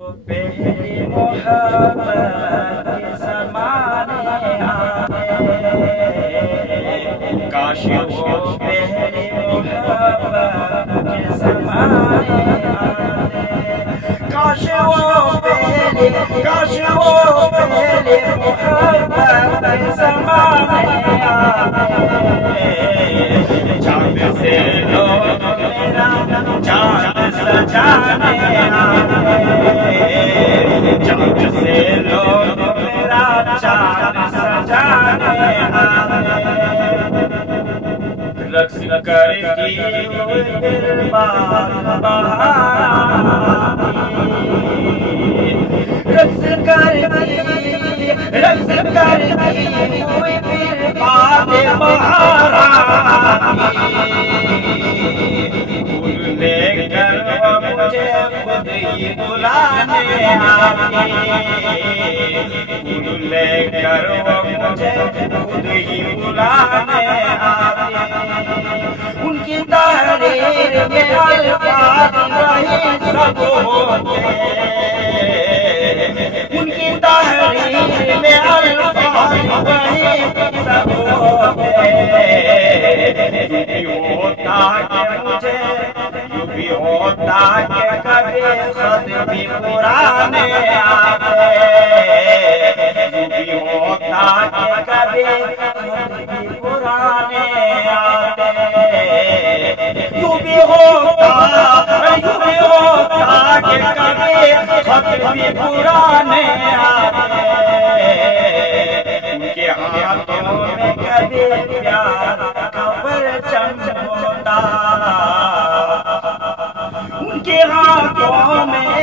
पहली मोहब्बत के ज़माने आए, काश वो पहली मोहब्बत के ज़माने आए, काश वो पहली मोहब्बत के ज़माने आए। चाँद से लोग मेरा चाँद सजाने आए, चाँद से लोग मेरा चाँद सजाने आए। रक्स करती हुई फिर बात बहाती, रक्स करती हुई फिर बात बहाती, फूल लेकर वो मुझे खुद ही बुलाने आती, फूल लेकर वो मुझे खुद ही बुलाने आती। उनकी तहरीर में अल्फाज वही सब होते, उनकी तहरीर में अल्फाज वही सब होते। होता कि मुझे यूं भी होता कि कभी खत भी पुराने आते, यूं भी होता कि कभी खत भी पुराने आते, यूं भी होता कि कभी खत भी पुराने आते। उनके हाथों में कभी प्यार का परचम होता, उनके हाथों में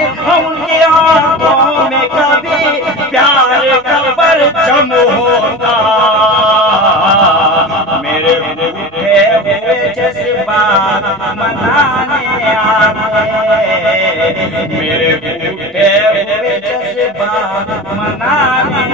कभी प्यार का परचम होता। मेरे रूठे हुए जज्बात मनाने आते, मेरे रूठे हुए जज्बात मनाने